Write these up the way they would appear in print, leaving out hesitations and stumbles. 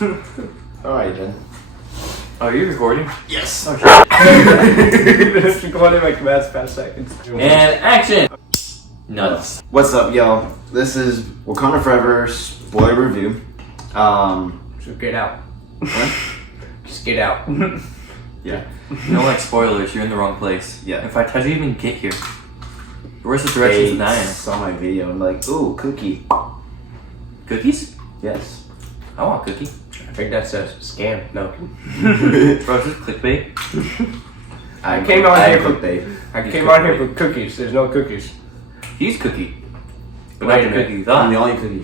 Alright then. Oh, are you recording? Yes. Oh shit. It's recording like past 5 seconds. And action! Nuts. What's up, y'all? This is Wakanda Forever spoiler review. So get out. What? Just get out. Yeah. You don't like spoilers, you're in the wrong place. Yeah. In fact, how do you even get here? Where's the directions than I am? Saw my video and like, ooh, cookie. Cookies? Yes. I want a cookie. I think that's a scam. No. Bro, is this clickbait? I came on here for cookie. cookies. There's no cookies. He's cookie. But Wait not a the minute. cookie you I'm the thought. only cookie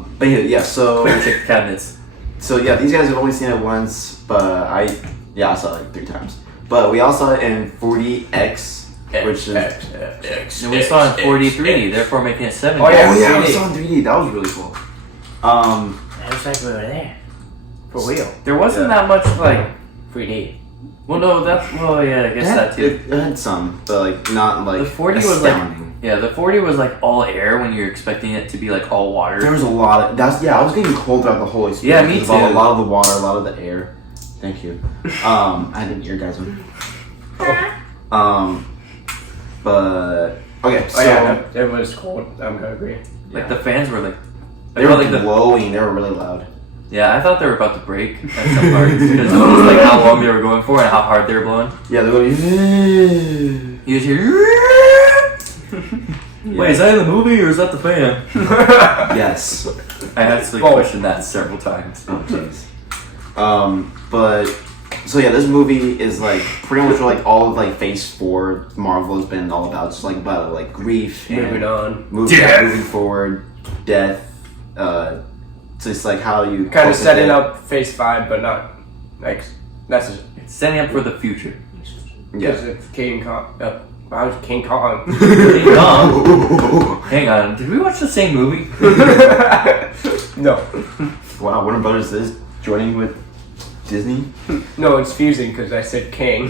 here. But yeah, so Quick check the cabinets. so yeah, these guys have only seen it once, but I saw it like 3 times. But we all saw it in 40x, which is And we saw it in 43, therefore making it 70. Oh, yeah. we 3D. saw it in 3D. That was really cool. That was like we were there. For real. There wasn't that much like. 3D. Well, no, that's. Well, yeah, I guess that too. It had some, but like not like The 40 was like. astounding. Yeah, the 40 was like all air when you're expecting it to be like all water. There was a lot of I was getting cold throughout the whole experience. Yeah, me because of too. A lot of the water, a lot of the air. Thank you. I had an eargasm. But okay, so Oh yeah, it was cold. I'm gonna agree. Like the fans were like. I they were felt like blowing. They were really loud. Yeah, I thought they were about to break at some parts because it was like how long they were going for and how hard they were blowing. Yeah, they were. You just hear. Wait, is that in the movie or is that the fan? Yes. I actually Oh. questioned that several times. Oh jeez. But so yeah, this movie is like pretty much like all of like Phase 4 Marvel has been all about. It's like about like grief and Moving on. moving forward, death. So it's like how you Kind of cope setting with it. up Phase 5, but not like that's just It's setting up for the future. because it's King Kong. I was King Kong. King Kong? Hang on, did we watch the same movie? No, Wow, Warner Brothers is joining with Disney. no, it's fusing because I said King.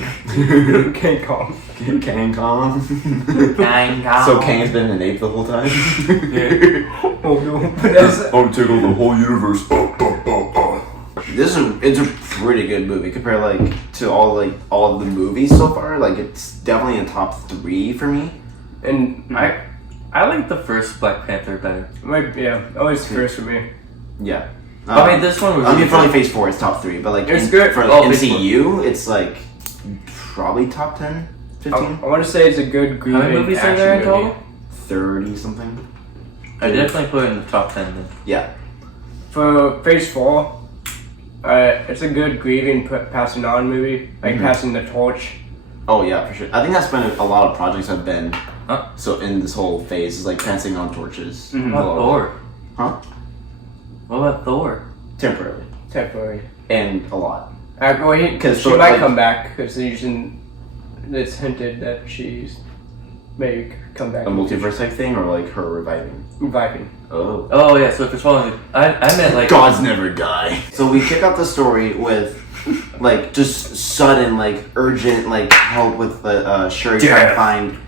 King Kong. Kang Kong. King Kong. So Kang has been an ape the whole time. Oh no, but that's I'm taking the whole universe. It's a pretty good movie compared like to all of the movies so far. Like it's definitely in top 3 for me. and I like the first Black Panther better. always first for me. Yeah. I mean, this one was. I mean, really for only good. Phase 4, it's top 3, but like It's good. for Oh, Phase MCU. It's like probably top 10, 15, I want to say it's a good How grieving many movies are action there in movie. total? 30 something. I definitely put it in the top 10 then. Yeah. For Phase 4, it's a good grieving passing on movie, like Mhm. passing the torch. Oh yeah, for sure. I think that's been a lot of projects have been. Huh? So in this whole phase is like passing on torches. Mhm. What about Thor? Huh? What about Thor? Temporarily. Temporary. And a lot. Because she so, might like- come back, because it's hinted that she's may come back. A multiverse type thing or like her reviving. Reviving. Oh. Oh yeah, so if it's following, I meant like Gods never die. So we kick off the story with like just sudden like urgent like help with the Shuri trying to find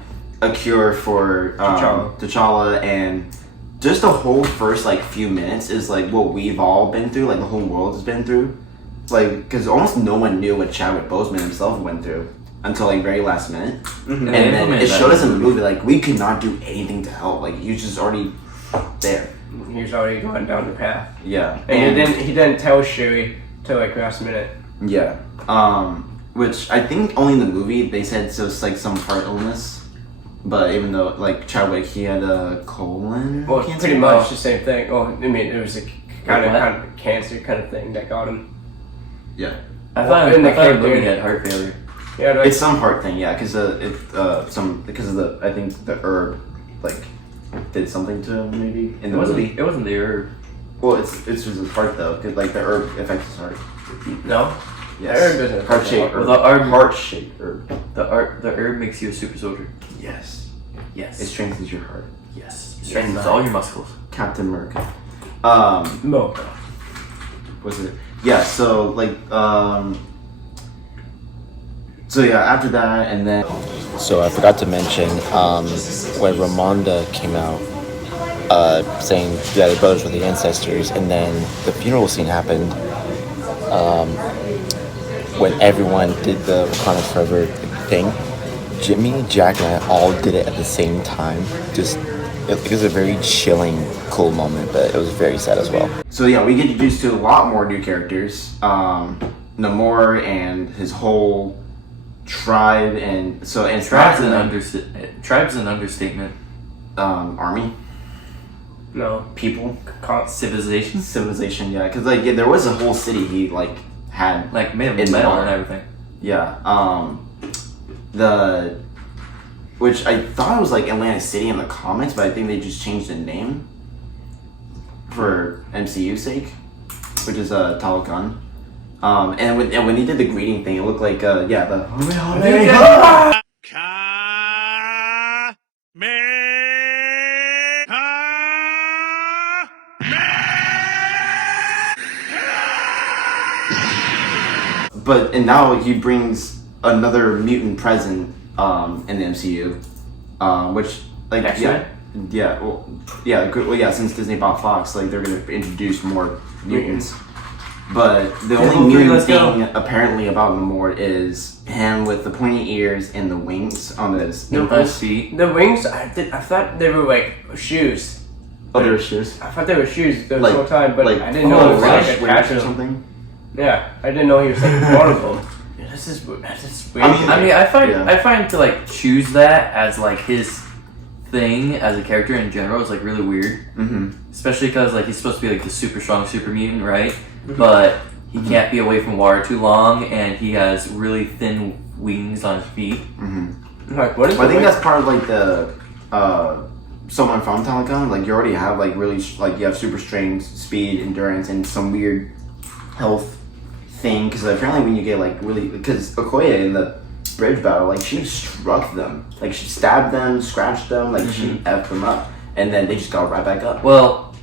a cure for T'Challa, and just the whole first like few minutes is like what we've all been through, like the whole world has been through, like because almost no one knew what Chadwick Boseman himself went through until like very last minute. Mm-hmm. And And then it implemented showed that us in the in the movie like we could not do anything to help. Like he was just already there. He was already going down the path. Yeah. And he didn't tell Shuri till like last minute. Yeah. Which I think only in the movie they said so it's like some heart illness. But even though like Chadwick he had a colon Well, cancer. pretty much the same thing. Oh, I mean, it was a kind What? of cancer kind of thing that got him. Yeah. I thought in the the movie character- had heart failure. Yeah, like, It's some heart thing, yeah, because because of the I think the herb like did something to him maybe in the movie. It wasn't the herb. Well, it's just his heart though, because like the herb affects his heart. no. Yes. Herb doesn't Heart affect shaped the herb. Well, the herb- Heart shaped herb. The herb makes you a super soldier. Yes. Yes. It strengthens your heart. Yes. Yes. Strengthens all your muscles. Captain America. No. Was it? Yeah. So like So yeah, after that, and then. So I forgot to mention when Ramonda came out, saying yeah, their brothers were the ancestors, and then the funeral scene happened when everyone did the Wakanda Forever thing. Jimmy, Jack, and I all did it at the same time. It was a very chilling, cool moment, but it was very sad as well. So yeah, we get introduced to a lot more new characters. Namor and his whole tribe, and tribe's an understatement. Army, No. people, Civilization, yeah, because like there was a whole city he like had like metal in and Namor. everything. Yeah. Which I thought was like Atlantic City in the comics, but I think they just changed the name for MCU's sake, which is Talokan. And when he did the greeting thing, it looked like the and now he brings another mutant present in the MCU, which like X-Men? since Disney bought Fox, like they're gonna introduce more mutants. But the Okay, only mutant let's go. thing apparently about Namor is him with the pointy ears and the wings on his No ankles. feet. The wings, I thought they were like shoes. Oh, their shoes. I thought they were shoes the Like- whole time, but Like I didn't know it was like Rush attached or to something. Yeah, I didn't know he was like vulnerable. Yeah, that's just weird. I mean, I Yeah. find to like choose that as like his thing as a character in general is like really weird, Mm-hmm. especially because like he's supposed to be like the super strong super mutant, right? But he can't be away from water too long, and he has really thin wings on his feet. Mm-hmm. Like, what is Well, I the think wing? that's part of like the someone from Telecom. Like you already have like really like you have super strength, speed, endurance, and some weird health thing. Because apparently when you get like really, because Okoye in the bridge battle, like she struck them, like she stabbed them, scratched them, like she effed them up, and then they just got right back up. Well,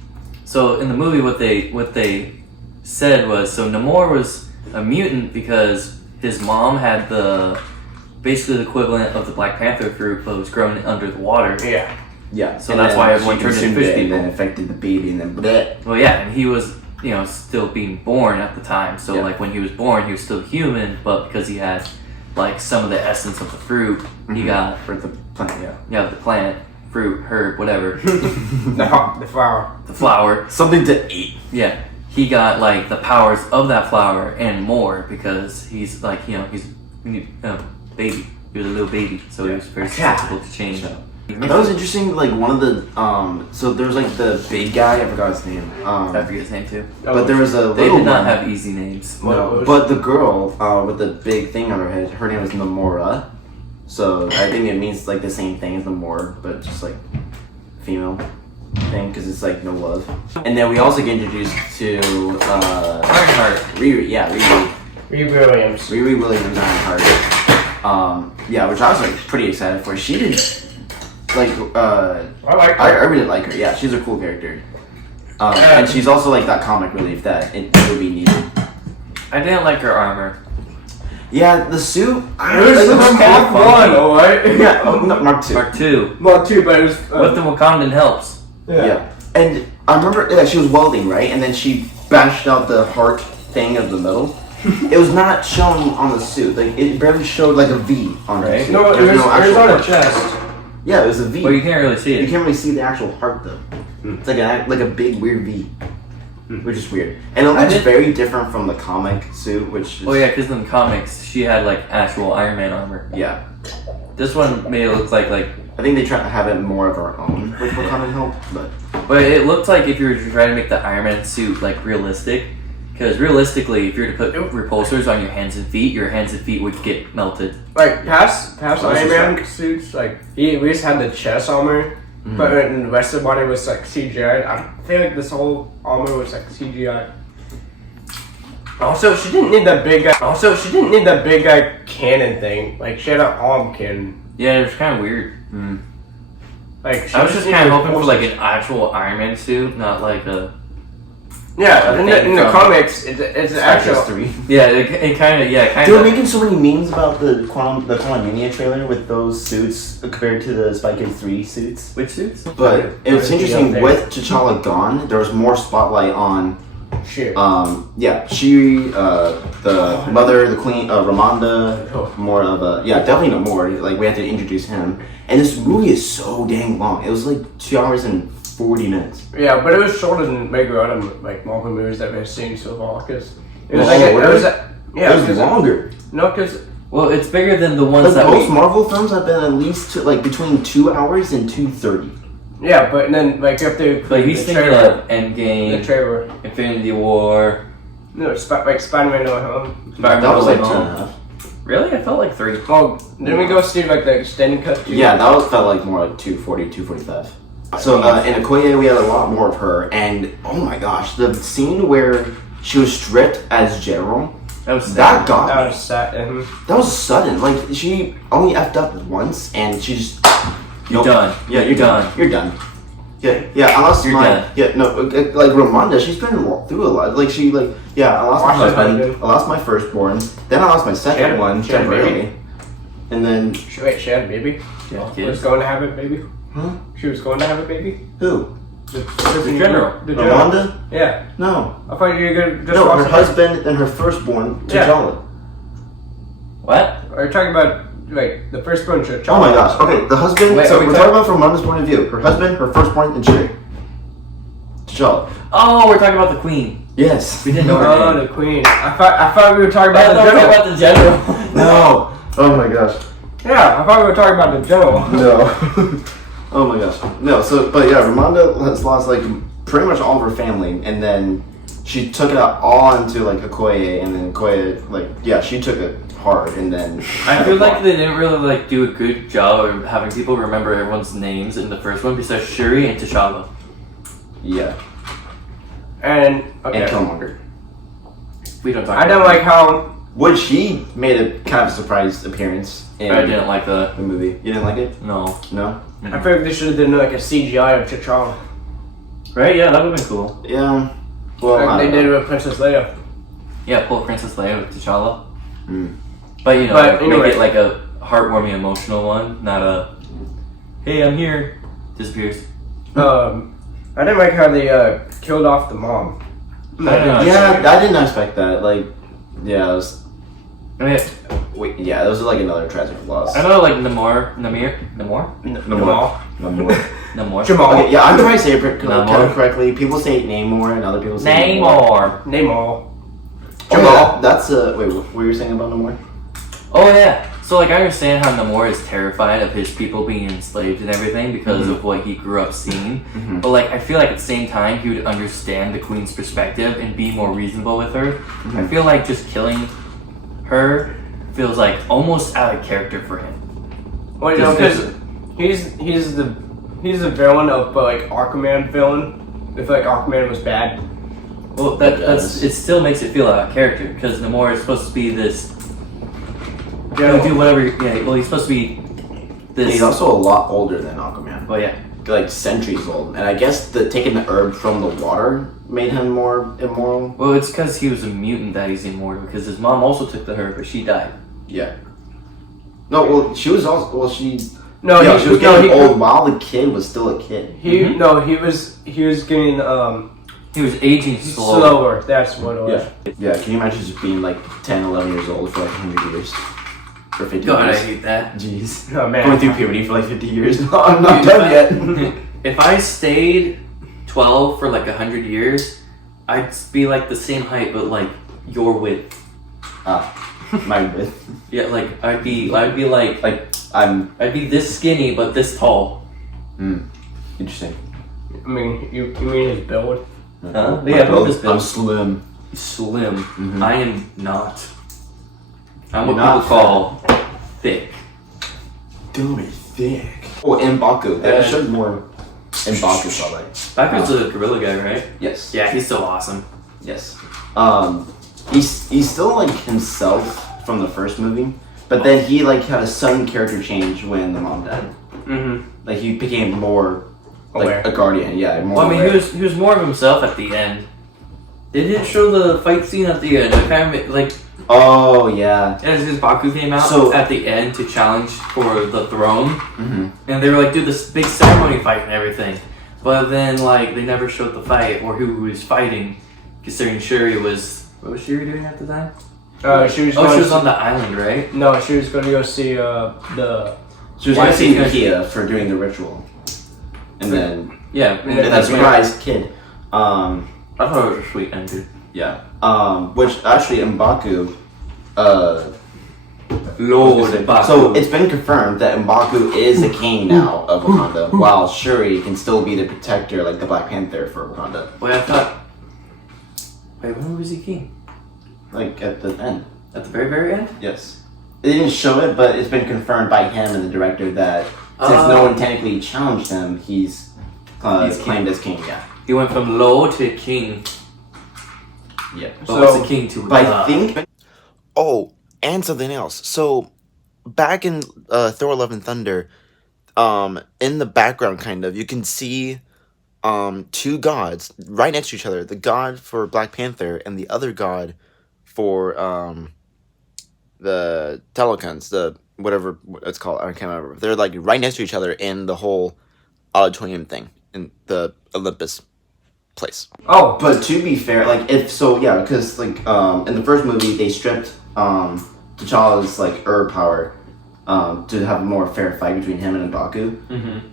so in the movie, what they said was, so Namor was a mutant because his mom had basically the equivalent of the Black Panther fruit, but it was grown under the water. Yeah. Yeah, So and that's then why everyone she turned into consumed fish it, and people. then affected the baby, and then bleh. Well, yeah, and he was, still being born at the time. So, Yeah. like, when he was born, he was still human, but because he had, like, some of the essence of the fruit, he got, for the plant. the plant, fruit, herb, whatever, The flower. the flower. Something to eat. Yeah, he got, like, the powers of that flower and more because he's, like, he's a baby. He was a little baby, so he was very susceptible to change. That was interesting. Like one of the so there's like the big guy. I forgot his name. I forget his name too. But there was a They little did not one. have easy names. No, but the girl with the big thing on her head, her name is Namora. So I think it means like the same thing as Namor, but just like female thing because it's like no love. And then we also get introduced to Ironheart. Riri. Yeah, Riri. Riri Williams. Riri Williams Ironheart. Which I was like pretty excited for. She did like I like I her. really like her. Yeah, she's a cool character. And she's also like that comic relief that it would be needed. I didn't like her armor. Yeah, the suit. I It was like, Mark Mark One, alright? Yeah, no, Mark 2. Mark 2. Mark Two, but it was. With the Wakandan helps. Yeah. And I remember, she was welding, right? And then she bashed out the heart thing of the metal. It was not shown on the suit. Like, it barely showed like a V on the suit. No, it There's was on actual her heart. chest. Yeah, it was a V. Well, you can't really see You it. can't really see the actual heart though. It's like a big weird V, which is weird. And it looks very different from the comic suit, which is, Oh yeah, because in the comics she had like actual Iron Man armor. yeah. This one made it look like I think they try to have it more of our own, which will kind of help. but it looked like if you were trying to make the Iron Man suit like realistic, because realistically, if you were to put repulsors on your hands and feet would get melted. Like past Oh, Iron this is Man suits, like we just had the chest armor, but in the rest of the body was like CGI. I feel like this whole armor was like CGI. Also, she didn't need that big guy. Cannon thing. Like she had an arm cannon. Yeah, it was kind of weird. Like she I was just needed kind of hoping for repulsors. like an actual Iron Man suit, not like a Yeah, in the from comics, it's actual. 3. Yeah, it kind of They were making so many memes about the Quantumania trailer with those suits compared to the Spy Kids 3 suits. Which suits? But it was interesting, with T'Challa gone, there was more spotlight on Shit. she, the mother, the queen, Ramonda, more of a, definitely no more, like, we had to introduce him. And this movie is so dang long. It was like 2 hours and 40 minutes. Yeah, but it was shorter than maybe other like Marvel movies that we've seen so far. Because it was it was longer. No, because well, it's bigger than the ones that most Marvel films have been at least like between 2 hours and 2:30. yeah, but then like if they Like he's thinking of the Endgame, trailer, Infinity War. no, like Spider-Man No Way Home. That was like Way 2.5. Home. Really? I felt like 3. Oh, didn't we go see like the extended cut too? Yeah, felt like more like 2:40, 2:45. So in Okoye, we had a lot more of her, and oh my gosh, the scene where she was stripped as General, that got That me. was sad. That was sudden. Like she only effed up once, and she just You're done. Yeah, you're done. You're done. Yeah. I lost You're my. done. Yeah, no, like Ramonda, she's been through a lot. Like I lost my husband. I lost my firstborn. Then I lost my second one she had a baby? temporarily, and then Wait, she had a baby? Yeah, She was going to have a baby? huh? She was going to have a baby? Who? The general. The general. Ramonda? Yeah. No. I thought you were going to just No, watch her the- husband and her firstborn, Yeah. T'Challa. What? Are you talking about like the first one? Oh my gosh. Okay, the husband. Wait, so are we we're talking about from Ramonda's point of view. Her husband, her firstborn, and Shuri. T'Challa. Oh, we're talking about the Queen. Yes. We didn't know her Oh, name. the queen. I thought we were talking I about thought the we were general. about the general. No. Oh my gosh. Yeah, I thought we were talking about the general. No. Oh my gosh. No, but yeah, Ramonda has lost like pretty much all of her family, and then she took it out all into like Okoye, and then Okoye, she took it hard, and then I feel like they didn't really like do a good job of having people remember everyone's names in the first one besides Shuri and T'Challa. Yeah. And okay. And Killmonger. We don't talk I don't about like how Which he made a kind of surprise appearance in I didn't like that. the movie. You didn't like it? No. No? I feel like they should have done like a CGI of T'Challa. Right? Yeah, that would have been cool. Yeah. Well, Like I they don't did know. with Princess Leia. Yeah, pull Princess Leia with T'Challa. Mm. But you know, But make anyway. it like a heartwarming, emotional one, not a hey, I'm here. Disappears. I didn't like how they killed off the mom. I don't know. Yeah, I didn't expect that. Like, yeah, it was. I mean, Wait, yeah, that was like another tragic loss. I know, like Namor. Jamal. Okay, yeah, I'm trying to say it Namor. kind of correctly. People say Namor, and other people say Namor. Namor. Oh, yeah, that's wait, what were you saying about Namor? Oh yeah. So like I understand how Namor is terrified of his people being enslaved and everything because of what he grew up seeing. Mhm. But like I feel like at the same time he would understand the queen's perspective and be more reasonable with her. I feel like just killing her feels like almost out of character for him. Well, you know, because he's the villain of like Aquaman villain. If like Aquaman was bad. Well, that's it. Still makes it feel out of character because Namor is supposed to be this. General. Do whatever. Yeah. Well, he's supposed to be this. He's also a lot older than Aquaman. Well, yeah. Like centuries old. And I guess taking the herb from the water made him more immoral. Well, it's because he was a mutant that he's immortal. Because his mom also took the herb, but she died. Yeah. No, well, she was also. Well, she. No, yeah, he, she was no, getting he, old while the kid was still a kid. He Mhm. no, he was getting He was aging slow. slower. That's what it was. Yeah. Yeah, can you imagine just being like 10, 11 years old for like 100 years? For 50 God, I years. hate that. Jeez. Oh man. Going through puberty for like 50 years. No, I'm not done yet. If I stayed 12 for like 100 years, I'd be like the same height, but like your width. My width. Yeah, like I'd be like I'd be this skinny but this tall. Interesting. I mean, you mean his build? Huh? My Yeah, build, this build. I'm slim. Slim. Mhm. I am not. I'm You're what not people call thick. Dummy thick. Oh, and Baku. That Yeah. showed more in Baku spotlight. Baku's the gorilla guy, right? Yes. Yeah, he's so awesome. Yes. He's still like himself from the first movie, but then he like had a sudden character change when the mom died. Mm-hmm. Like he became more like Aware. a guardian. Yeah. More Well, I mean, aware. he was more of himself at the end. They didn't show the fight scene at the end. I kind of like. Oh yeah. Yeah, because Baku came out at the end to challenge for the throne, and they were like, do this big ceremony fight and everything. But then like they never showed the fight or who was fighting, considering Shuri was. What was Shuri doing at the time? She was on the island, right? No, she was going to go see the. She was going to see Nakia for doing the ritual, and then and that surprise kid. I thought it was a sweet ending. Yeah. Which actually M'Baku, Lord M'Baku. So it's been confirmed that M'Baku is the king now of Wakanda, while Shuri can still be the protector, like the Black Panther for Wakanda. Wait, I thought. Wait, when was he king? Like at the end. At the very, very end? Yes. They didn't show it, but it's been confirmed by him and the director that since no one technically challenged him, he's claimed as king. Yeah. He went from Lord to king. Yeah. But what's a king to? But I think. Oh, and something else. So, back in Thor: Love and Thunder, in the background, kind of, you can see two gods right next to each other. The god for Black Panther and the other god for the Telecons, the whatever it's called. I can't remember. They're like right next to each other in the whole auditorium thing in the Olympus place. Oh, but to be fair, like because like in the first movie they stripped T'Challa's like herb power to have a more fair fight between him and M'Baku.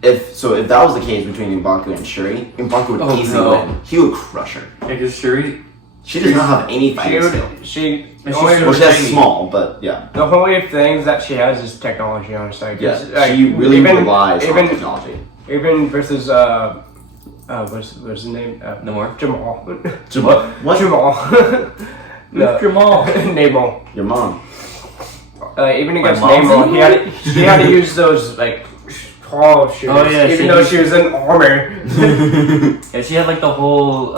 If that was the case between M'Baku and Shuri, M'Baku would easily win. He would crush her. Yeah, because Shuri, she does not have any fighting skill. She's that's small, but yeah. The only things that she has is technology on her side. Yeah, like, she really relies on technology. Even versus what's his name? Namor. Jamal. Jamal. What? Jamal. Jamal. Namor. Your mom. Even against Namor, he had to use those like tall shoes. Oh yeah, even though she was in armor. Yeah, she had like the whole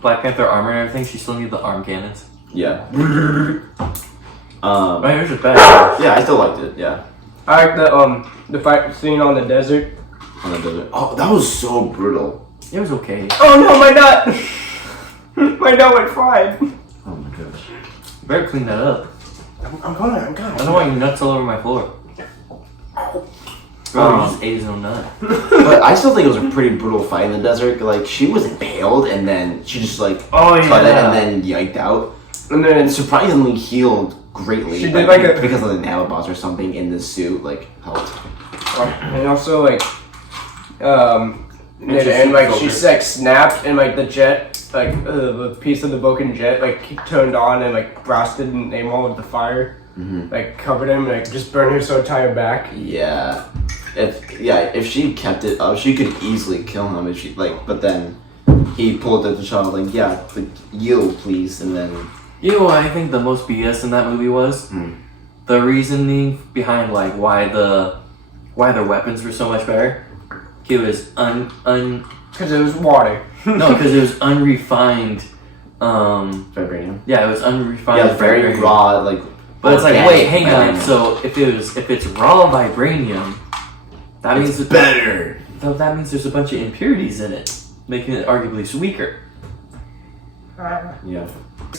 Black Panther armor and everything. She still needed the arm cannons. Yeah. Right, it was just bad. Yeah, I still liked it. Yeah. I like the fight scene on the desert. On the desert. Oh, that was so brutal. It was okay. Oh no, my nut! My nut went fried. Oh my gosh. You better clean that up. I'm gonna. I don't want your nuts all over my floor. Bro, just ate his own nut. But I still think it was a pretty brutal fight in the desert. Like she was impaled and then she just like cut it and then yiked out. And then surprisingly healed greatly. She did like because of the nanobots or something in the suit like helped. And also like and like she like snapped and like the jet like the piece of the broken jet like turned on and like blasted Namor with the fire. Like covered him and like just burned her entire back. Yeah. If she kept it up, she could easily kill him if she but then he pulled the T'Challa like yield please, and then you know what I think the most BS in that movie was? The reasoning behind like why their weapons were so much better. It was because it was water. No, because it was unrefined vibranium. Yeah, it was unrefined. Yeah, very raw like. But it's like, wait, hang on. So if it's raw vibranium, that means it's better. So that means there's a bunch of impurities in it, making it arguably weaker. Yeah.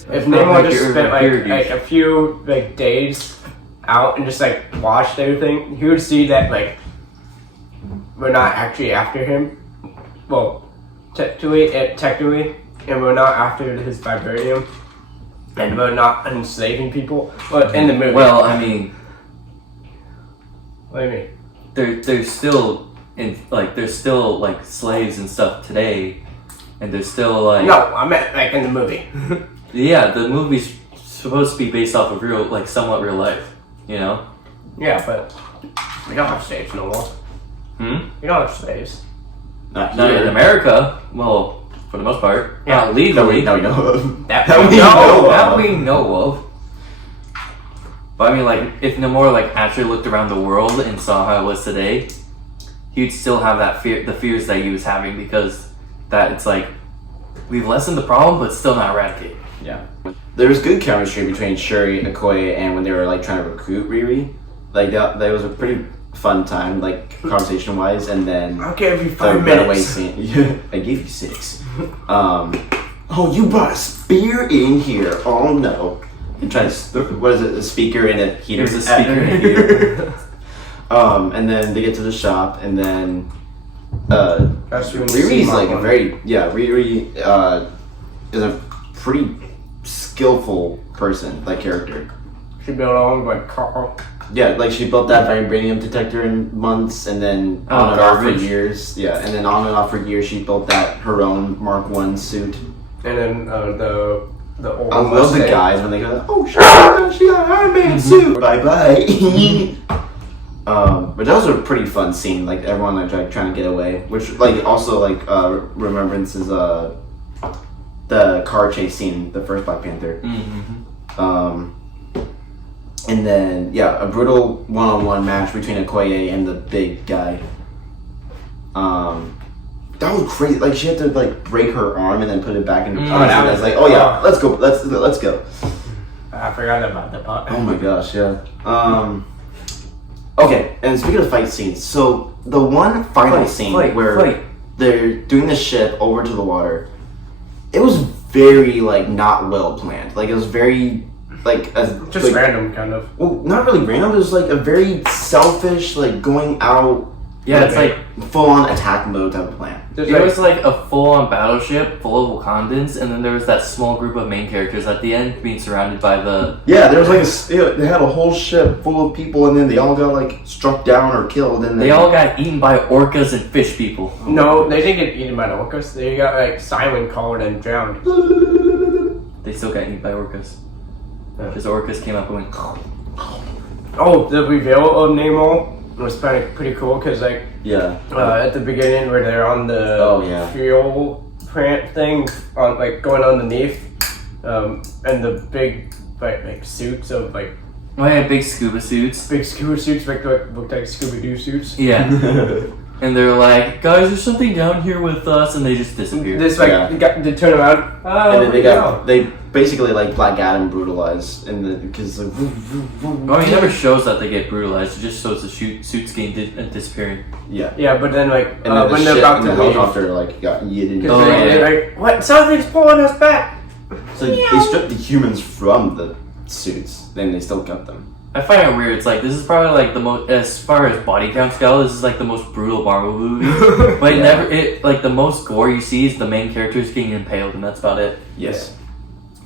If Namor just spent like a few like days out and just like washed everything, he would see that like we're not actually after him. Well, technically, and we're not after his vibranium. And we're not enslaving people, but in the movie. Well, I mean, what do you mean? There's still like slaves and stuff today, and there's still like. No, I meant like in the movie. Yeah, the movie's supposed to be based off of real, like somewhat real life, you know. Yeah, but we don't have slaves no more. We don't have slaves. Not in America. Well. For the most part, yeah, legally. That we know of. That we know of. But I mean, like, if Namor like actually looked around the world and saw how it was today, he'd still have that fear, the fears that he was having, because that it's like we've lessened the problem, but still not eradicated. Yeah, there was good chemistry between Shuri, Okoye, and when they were like trying to recruit Riri. Like that was a pretty fun time, like conversation wise, and then I'll give you 5 minutes. Scene. Yeah, I gave you 6. "Oh, you brought a spear in here? Oh no!" And tries what is it? A speaker in a heater. There's a speaker in a heater. And then they get to the shop, and then Riri's like a very Riri is a pretty skillful person, like character. She built her own like car. Yeah, like she built that vibranium detector in months, and then on and off for years. Yeah, and then on and off for years, she built her own Mark 1 suit. And then the old. I love the guys when they go, "Oh, she got an Iron Man suit. Bye bye." But that was a pretty fun scene. Like everyone like trying to get away, which like also like remembrances the car chase scene, the first Black Panther. Mm-hmm. And then a brutal one-on-one match between Okoye and the big guy. That was crazy. Like she had to like break her arm and then put it back into place. And I was like, "Oh yeah, let's go, let's go." I forgot about the part. Oh my gosh, yeah. Okay, and speaking of fight scenes, so the one final scene where they're doing the ship over to the water, it was very like not well planned. Like it was very like just like, random kind of. Well, not really random. It was like a very selfish, like going out. Yeah, it's like full on attack mode type of plan. It was like a full on battleship full of Wakandans, and then there was that small group of main characters at the end being surrounded by the. Yeah, there was like they had a whole ship full of people, and then they all got like struck down or killed, and they all got eaten by orcas and fish people. No, they didn't get eaten by the orcas. They got like silent called and drowned. They still got eaten by orcas. Because orcas came up and went. Oh, the reveal of Namor was pretty cool because like at the beginning where they're on the fuel plant thing on like going underneath and the big like suits of like big scuba suits like looked like Scooby-Doo suits. And they're like, "Guys, there's something down here with us," and they just disappear. This they turn around and then they basically like Black Adam brutalized because like, he never shows that they get brutalized. It just shows the suits getting disappearing. Yeah, but then like and then when they're about to leave, helicopter like got yeeted. They're like, "What? Something's pulling us back." So they stripped the humans from the suits, then they still got them. I find it weird. It's like this is probably like the most, as far as body counts go, this is like the most brutal Marvel movie. But like the most gore you see is the main characters getting impaled, and that's about it. Yes.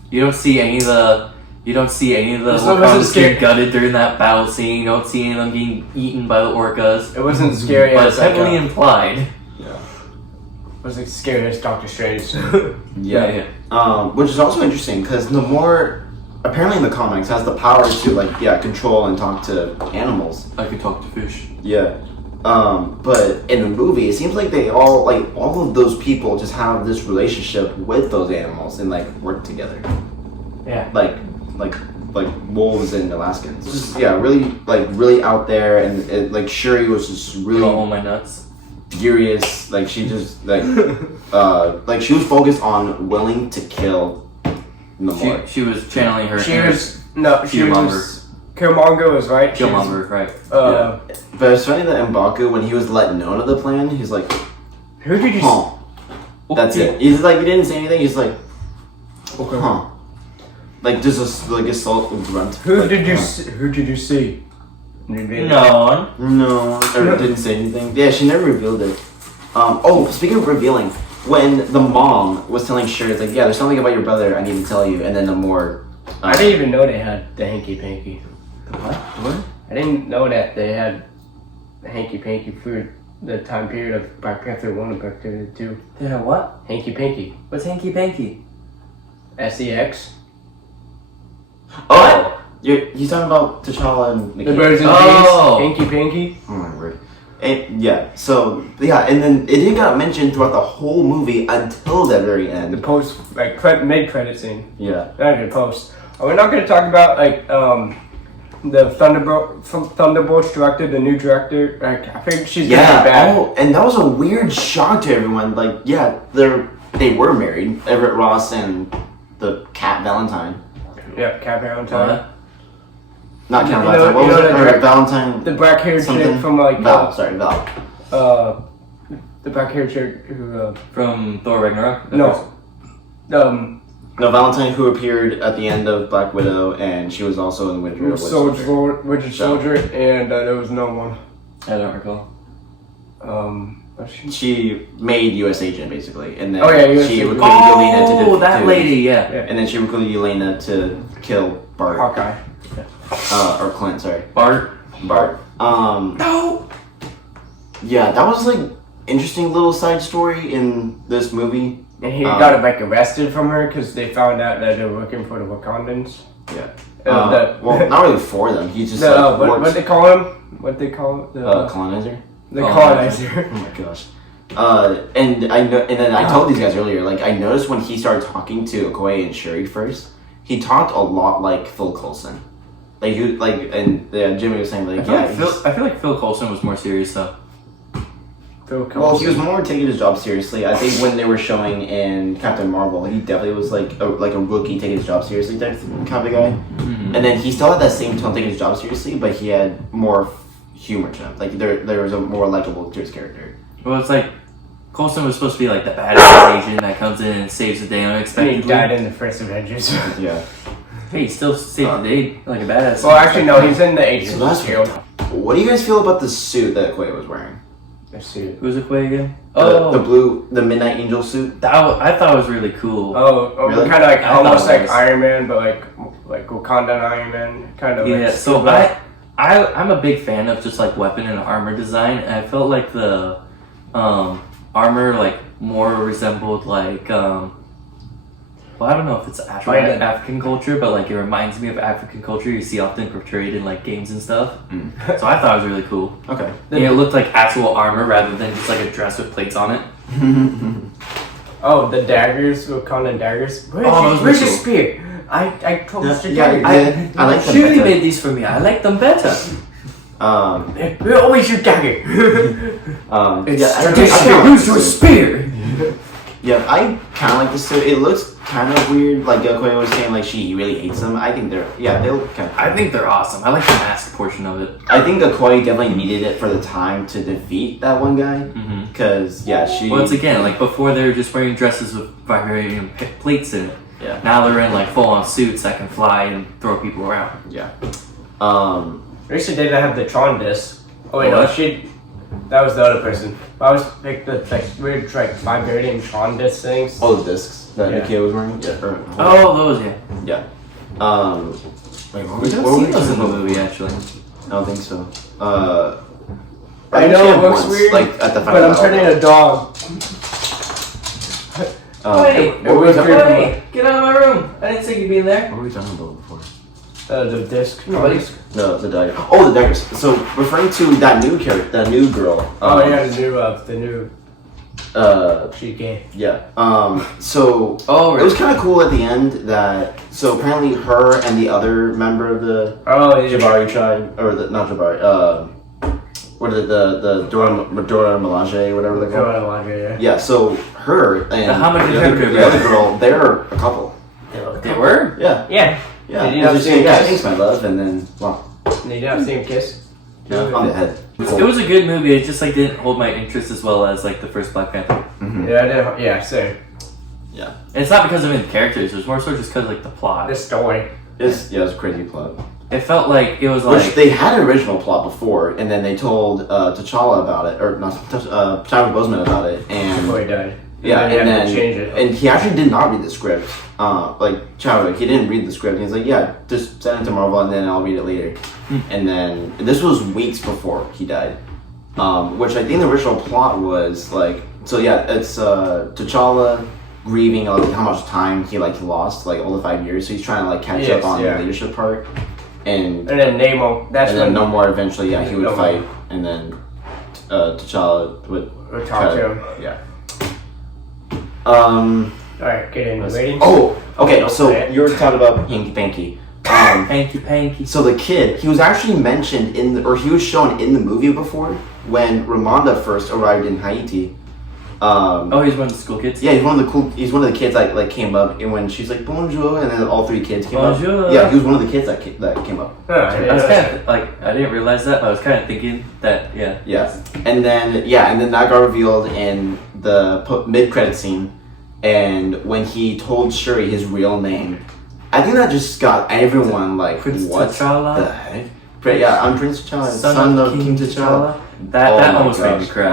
You don't see any of the Wakandans getting gutted during that battle scene. You don't see any of them getting eaten by the orcas. It wasn't scary, but it's heavily implied. Yeah. It was like scary as Doctor Strange. Yeah. Which is also interesting because the more. Apparently in the comics has the power to control and talk to animals. I can talk to fish. Yeah. But in the movie it seems like they all of those people just have this relationship with those animals and like work together. Yeah. Like wolves and Alaskans. Just really out there, and like Shuri was just really my nuts. Furious. Like she just like she was focused on willing to kill. She was channeling her. Killmonger was right. Killmonger, right. But it's funny that M'Baku, when he was let known of the plan, he's like, "Who did you?" That's it. He's like, he didn't say anything. He's like, "Okay, like just a salt grunt. Who did you see? No one. Or didn't say anything. Yeah, she never revealed it. Speaking of revealing. When the mom was telling Shuri, it's like, "Yeah, there's something about your brother I need to tell you," and then the more... I didn't even know they had the hanky-panky. What? I didn't know that they had the hanky-panky for the time period of Black Panther 1 and Black Panther 2. They had what? Hanky-panky. What's hanky-panky? SEX. Oh! You're talking about T'Challa and... The birds and bees. Hanky-panky. Oh my word. And then it didn't get mentioned throughout the whole movie until the very end. The post, like mid-credit scene. Yeah. Not even post. We're not going to talk about like the Thunderbolts director, the new director. Like I think she's gonna be bad. Oh, and that was a weird shock to everyone. Like, they were married, Everett Ross and the Cat Valentine. Yeah, Cat Valentine. Not Cat Valentine. What was it? Valentine. The black haired chick from like Val. The black haired chick who from Thor Ragnarok. No. No, Valentine, who appeared at the end of Black Widow, and she was also in Winter Soldier, and there was no one. I don't recall. She made U.S. Agent basically, and then she recruited Yelena to that lady, yeah. And then she recruited Yelena to kill Bart. Hawkeye. Or Clint, sorry. Bart. No. Yeah, that was like interesting little side story in this movie. And he got like arrested from her because they found out that they were working for the Wakandans. Yeah. Well, not really for them. He just what they call him? What they call it? Colonizer. The colonizer. Oh my gosh. And I know, and then I told these guys earlier. Like I noticed when he started talking to Okoye and Shuri first, he talked a lot like Phil Coulson. Like Jimmy was saying like I feel like Phil Coulson was more serious though. Well, he was more taking his job seriously. I think when they were showing in Captain Marvel, he definitely was like a rookie taking his job seriously type kind of guy. Mm-hmm. And then he still had that same tone taking his job seriously, but he had more humor to him. Like there was a more likable to his character. Well, it's like Coulson was supposed to be like the badass agent that comes in and saves the day unexpectedly. He died in the first Avengers. Yeah. Hey, he still saved the day like a badass. Well, actually, no, he's in the Agents Guild. What do you guys feel about the suit that Okoye was wearing? The suit. Who's Okoye again? The Midnight Angel suit. I thought it was really cool. Really? Kind of like almost like Iron Man, but like Wakanda Iron Man, kind of. Yeah. So I'm a big fan of just like weapon and armor design, and I felt like the armor like more resembled like well, I don't know if it's actual African culture, but like it reminds me of African culture you see often portrayed in like games and stuff. So I thought it was really cool. Okay. And it looked like actual armor rather than just like a dress with plates on it. Oh, the daggers, Wakanda daggers. Where's your spear? I told Mr. Dagger. I like them Shuri made these for me. I like them better. We're always your dagger. It's tradition. Use your spear. Yeah, I kind of like this suit. It looks kind of weird. Like Okoye was saying, like she really hates them. I think they look kind of. I think they're awesome. I like the mask portion of it. I think Okoye definitely needed it for the time to defeat that one guy. Because she. Once again, like before, they were just wearing dresses with vibranium plates in it. Yeah. Now they're in like full-on suits that can fly and throw people around. Yeah. At least she didn't have the Tron disc. Oh wait, no, that was the other person. I was like the weird like vibranium Tron disc things. Oh, the discs that Nakia was wearing. Yeah. Those, yeah. Yeah. Wait, we don't see those in the movie actually. I don't think so. I know it looks weird, like at the but I'm turning a dog. Get out of my room! I didn't say you'd be in there. What were we talking about before? The disc. No, the dagger. Oh, the daggers. So referring to that new character, that new girl. The new. Chike. Yeah. So. It was kind of cool at the end that. So apparently, her and the other member of the Jabari tribe, or not Jabari. What is it? The Dora Milaje, whatever they're called. Dora Milaje. Yeah. So her and the other girl, they're a couple. They were? Yeah. Yeah. Yeah. Did you not see him kiss? Thanks, my love, and then Did you not see him kiss? No, on the head. It was a good movie. It just like didn't hold my interest as well as like the first Black Panther. Mm-hmm. Yeah, I did. Yeah, same. Yeah. And it's not because of any characters. It was more so just because like the plot. The story. It was a crazy plot. It felt like it was Which they had an original plot before, and then they told T'Challa about it, or not Chadwick Boseman about it, and before he died. Yeah, and then change it. And he actually did not read the script. Like Chadwick, he didn't read the script. He's like, yeah, just send it to Marvel, and then I'll read it later. And then this was weeks before he died, which I think the original plot was like. So yeah, it's T'Challa grieving like how much time he lost, like all the 5 years. So he's trying to like catch up on the leadership part. And then Namor. Then Namor eventually, he would fight, and then T'Challa would talk to him. Yeah. Alright, get in the ratings. Oh, okay. So you were talking about Hanky Panky. Hanky Panky. So the kid, he was actually mentioned he was shown in the movie before when Ramonda first arrived in Haiti. He's one of the school kids. Yeah, he's one of the kids that came up, and when she's like bonjour, and then all three kids came bonjour. up. Yeah, he was one of the kids that came up. I was kind of I didn't realize that, but I was kind of thinking that. Yeah. And then that got revealed in the mid-credit scene, and when he told Shuri his real name, I think that just got everyone like, Prince what T'Challa? the heck? Yeah, I'm Prince T'Challa, son of King T'Challa. That Oh almost my made me gosh. cry. I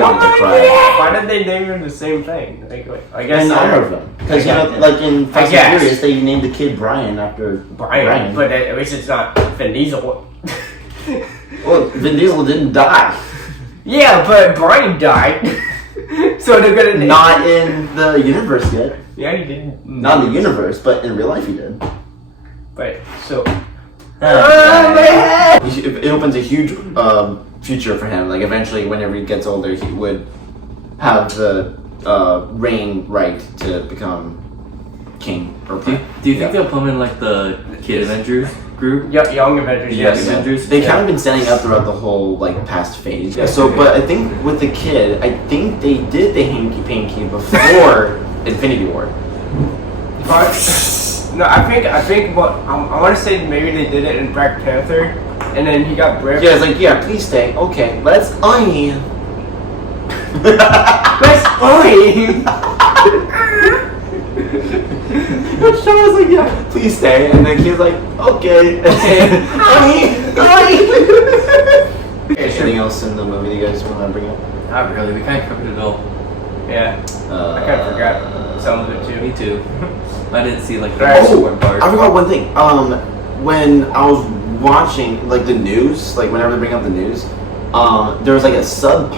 wanted to cry. Why did they name him the same thing? Like, I guess In honor of them. Because, you know, like in Fast and Furious, they named the kid Brian after Brian. But at least it's not Vin Diesel. Well, Vin Diesel didn't die. Yeah, but Brian died. So they're gonna name Not in the universe yet. Yeah, he didn't. Not in the universe, but in real life he did. But, so... It opens a huge future for him. Like, eventually, whenever he gets older, he would have the reign right to become king. Or do you think they'll put him in like the Kid Avengers group? Yep, Young Avengers. Yes, Avengers. They kind of been standing up throughout the whole like past phase. Yeah, so, but I think with the kid, I think they did the hanky panky before Infinity War. No, I think what I want to say maybe they did it in Black Panther, and then he got ripped. Yeah, it's like, yeah, please stay. Okay, let's let's But Sean was like, yeah, please stay, and then kid's like, okay. Anything else in the movie that you guys want to bring up? Not really. We kind of covered it all. Yeah, I kind of forgot some of it too. Me too. I didn't see like the Right. most important part. I forgot one thing. When I was watching like the news, like whenever they bring up the news, there was like a sub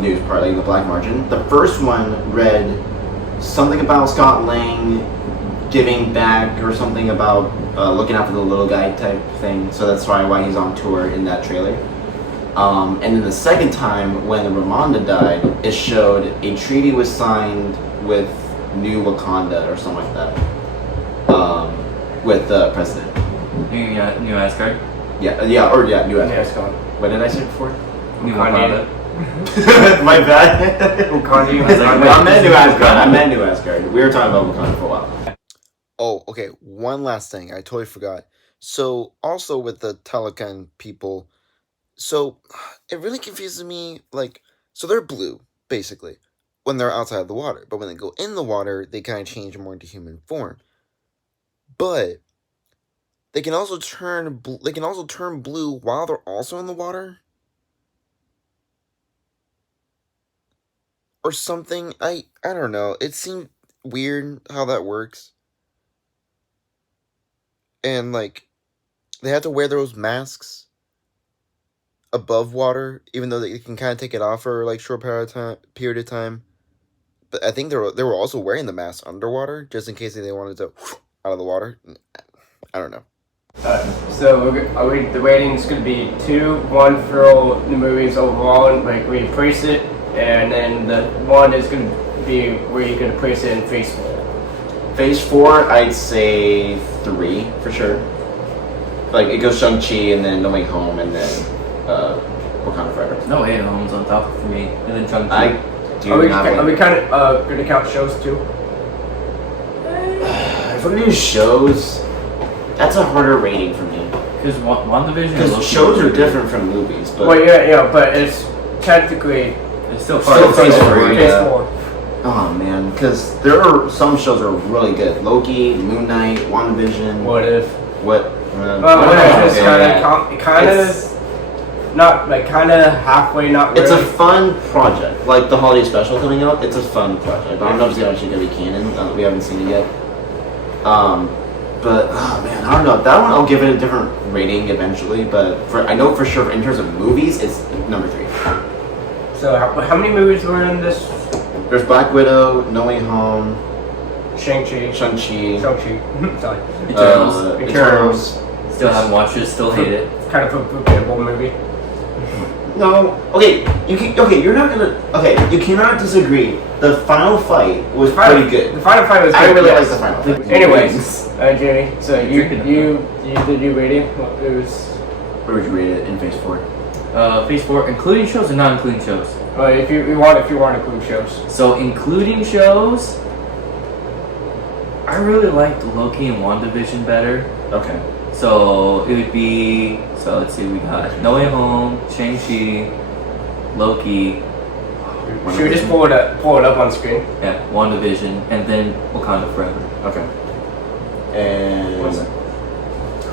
news part, like the black margin. The first one read something about Scott Lang giving back or something about looking after the little guy type thing. So that's why he's on tour in that trailer. And then the second time when Ramonda died, it showed a treaty was signed with New Wakanda or something like that. With the president. New Asgard? New Asgard. What did I say before? New Wakanda. My bad. I meant New Asgard. We were talking about Wakanda for a while. Oh, okay. One last thing. I totally forgot. So, also with the Talokan people, so it really confuses me. Like, so they're blue, basically, when they're outside of the water. But when they go in the water, they kind of change more into human form. But they can also turn blue while they're also in the water. Or something. I don't know. It seemed weird how that works. And like they have to wear those masks above water, even though they can kind of take it off for like short period of time. But I think they were also wearing the mask underwater just in case they wanted to out of the water. I don't know. So the rating is going to be 2-1 for all the movies overall, and like we place it, and then the 1 is going to be where you're going to place it in Phase 4. Phase 4, I'd say 3 for sure. Like it goes Shang-Chi and then No Way Home and then Wakanda Forever. No Way Home's on top for me, and then Shang-Chi. Are we kind of going to count shows too? If we're gonna do shows, that's a harder rating for me. Because WandaVision. Because shows are different from movies. But well, yeah, but it's technically it's still part of Phase 4. Phase 4. Oh man, because there are some shows that are really good. Loki, Moon Knight, WandaVision. What if? Kind of halfway, not really. It's a fun project. Like the holiday special coming out, it's a fun project. I don't know if it's actually going to be canon. We haven't seen it yet. But, oh man, I don't know. That one, I'll give it a different rating eventually. But I know for sure, in terms of movies, it's number 3. So, how many movies were in this? There's Black Widow, No Way Home, Shang-Chi. Sorry. Eternals. Still haven't watched it. Still hate it. It's kind of a forgettable movie. No. Okay. You're not gonna. Okay. You cannot disagree. The final fight was pretty good. The final fight was good. I really like the final fight. Anyways, Jamie. So you did you rate it? Where would you rate it in Phase 4? Phase 4, including shows or not including shows? If you want to include shows. So including shows, I really liked Loki and WandaVision better. Okay. So it would be, so let's see, we got No Way Home, Shang-Chi, Loki. Should we just pull it up on screen? Yeah, WandaVision, and then Wakanda Forever. Okay. And What's that?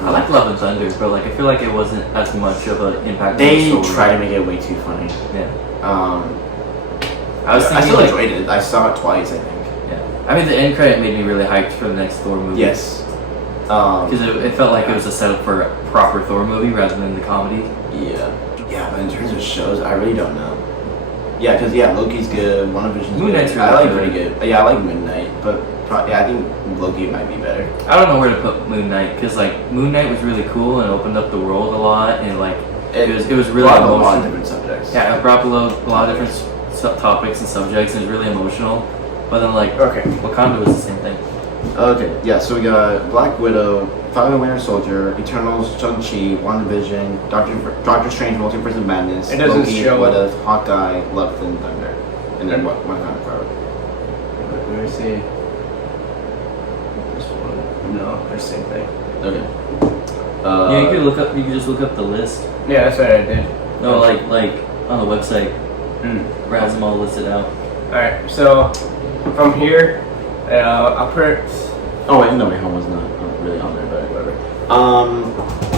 I like Love and Thunder, but like I feel like it wasn't as much of an impact. they on the story. try to make it way too funny. Yeah. I was thinking, still like- enjoyed it. I saw it twice, I think. Yeah. I mean, the end credit made me really hyped for the next Thor movie. Yes. Because it felt like it was a setup for a proper Thor movie rather than the comedy. Yeah. Yeah, but in terms of shows, I really don't know. Yeah, because Loki's good. WandaVision's Moon good. Knight's I really like good. pretty good. Yeah, I like Moon Knight, but I think Loki might be better. I don't know where to put Moon Knight because like Moon Knight was really cool and opened up the world a lot and like it was really brought up a lot of emotional. different subjects. Yeah, it brought up a lot of different topics and subjects and it was really emotional. But then like Okay. Wakanda was the same thing. Okay, yeah, so we got Black Widow, Falcon and Winter Soldier, Eternals, Shang-Chi, WandaVision, Doctor Strange, Multiverse of Madness, It doesn't Loki, show- What If, Hawkeye, Love and Thunder, and then Wakanda Forever. Let me see. This one. No, they're the same thing. Okay. Yeah, you could just look up the list. Yeah, that's what I did. No, like on the website, has them all listed out. Alright, so from here, I'll put. Oh wait, No Way Home was not really on there, but whatever.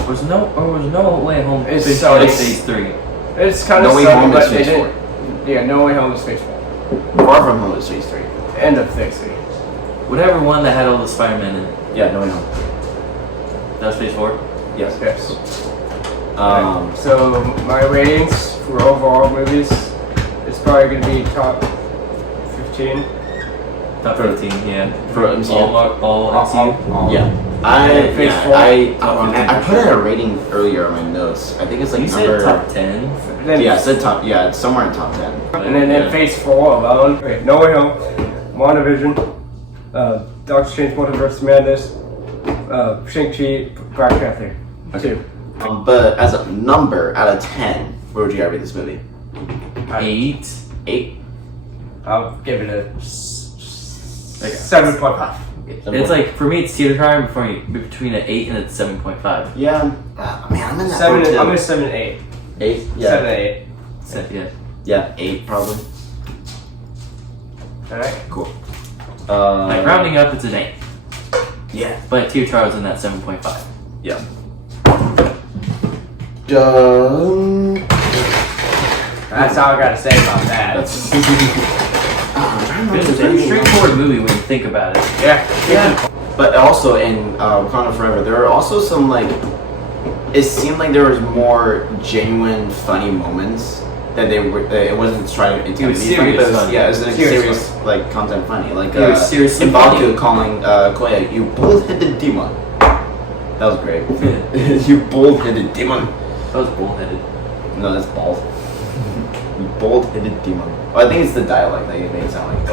Was no way home. It's phase, so- phase 3. It's kind No of Way sucky, Home but is they phase didn't. Yeah, No Way Home is phase 4. Far From Home is phase 3. End of phase 3. Whatever one that had all the Spider-Man in. Yeah, No Way Home. That was phase 4. Yes. Yes. So my ratings for overall movies is probably going to be top 15. Top 15, yeah. for MCU. All MCU. All. Yeah. Phase four. I put in a rating earlier on my notes. I think it's like You number. said top 10. Then, Yeah, I said top. Yeah, it's somewhere in top 10. And then in phase 4 alone, okay, No Way Home, WandaVision, Doctor Strange Multiverse of Madness, Shang-Chi, Black Panther. 2. But as a number out of 10, where would you rate this movie? 8. 8. I'll give it a Like 7.5. It's like, for me, it's teeter-tottering between an 8 and a 7.5. Yeah. Man, I'm in that. 7. boat, too. I'm a 7.8. 8. Yeah. 7.8. Yeah. Yeah, 8 probably. All right. Cool. Like, rounding up, it's an 8. Yeah. But teeter-totter's in that 7.5. Yeah. Done. That's all I gotta say about that. That's. It's a pretty straightforward movie when you think about it. Yeah. But also in Wakanda Forever, there are also some like. It seemed like there was more genuine, funny moments that they were. It wasn't trying to intend was to be funny, serious but it was, funny. yeah, it was like Serious serious like content funny. Like It was seriously M'Baku funny. calling Koya, "You bull-headed demon." That was great. You bull-headed demon. That was bullheaded. No, that's bald. You bull-headed demon. Oh, I think it's the dialect that made it sound like.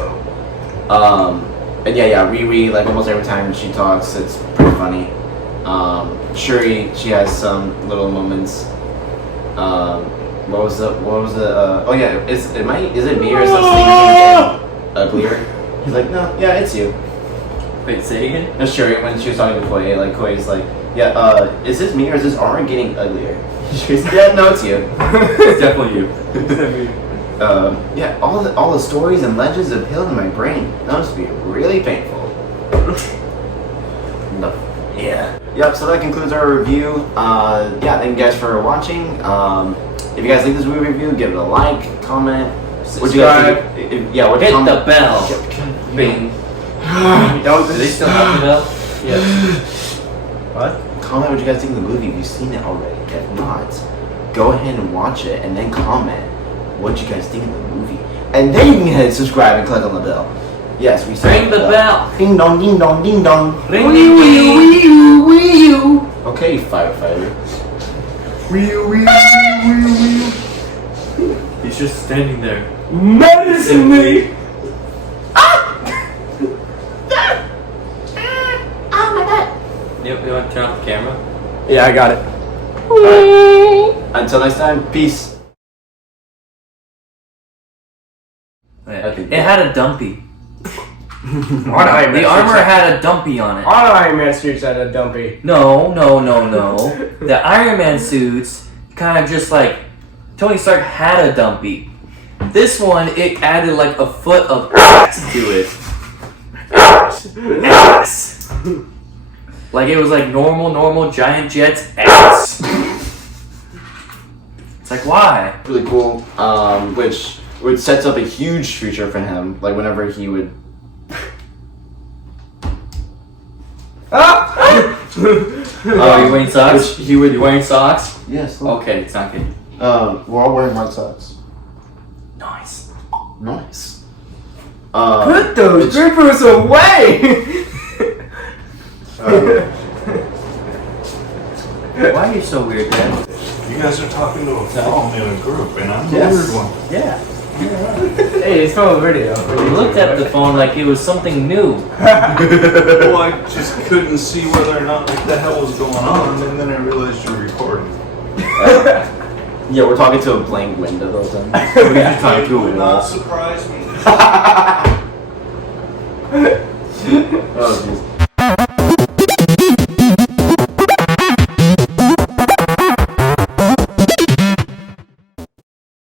And yeah, Riri, like almost every time she talks, it's pretty funny. Shuri, she has some little moments. What was the? Oh yeah, is it me or is this thing uglier? He's like, no, yeah, it's you. Wait, say again? No, Shuri, when she was talking to Koye, like Koye's like, yeah, is this me or is this armor getting uglier? She's yeah, no, it's you. It's definitely you. Yeah, all the stories and legends have healed in my brain. That must be really painful. No. Yeah. Yep. So that concludes our review. Yeah, thank you guys for watching. If you guys like this movie review, give it a like, comment. What you guys think? Yeah. What Hit comment? the bell. Bing. Don't. Do they still have the bell? Yeah. What? Comment what you guys think of the movie if you've seen it already. If not, go ahead and watch it and then comment what you guys think of the movie. And then you can hit subscribe and click on the bell. Yes, we said Ring the bell. Ding dong, ding dong, ding dong. Ring ding ding. Okay, firefighter. He's just standing there. Medicine me! Yep, you want to turn off the camera? Yeah, I got it. Until next time, peace. It had a dumpy. On Iron Man The armor suits had a dumpy on it. On Iron Man suits had a dumpy. No. The Iron Man suits kind of just like Tony Stark had a dumpy. This one, it added like a foot of ass to it. Ass. Like it was like normal giant jet's ass. It's like why? Really cool. Which sets up a huge future for him. Like whenever he would. Oh, you wearing socks? He would. You wearing socks? Yes. Look. Okay, it's not good. We're all wearing white socks. Nice. Nice. Put those drippers away! Why are you so weird, Dad? You guys are talking to a phone in a group, and I'm the Yes. weird one. Yeah. Hey, it's from a video. You looked at the phone like it was something new. Well, I just couldn't see whether or not what the hell was going on, and then I realized you were recording. Yeah, we're talking to a blank window the whole time. We're just talking to a Would wall. not surprise me. Oh, jeez.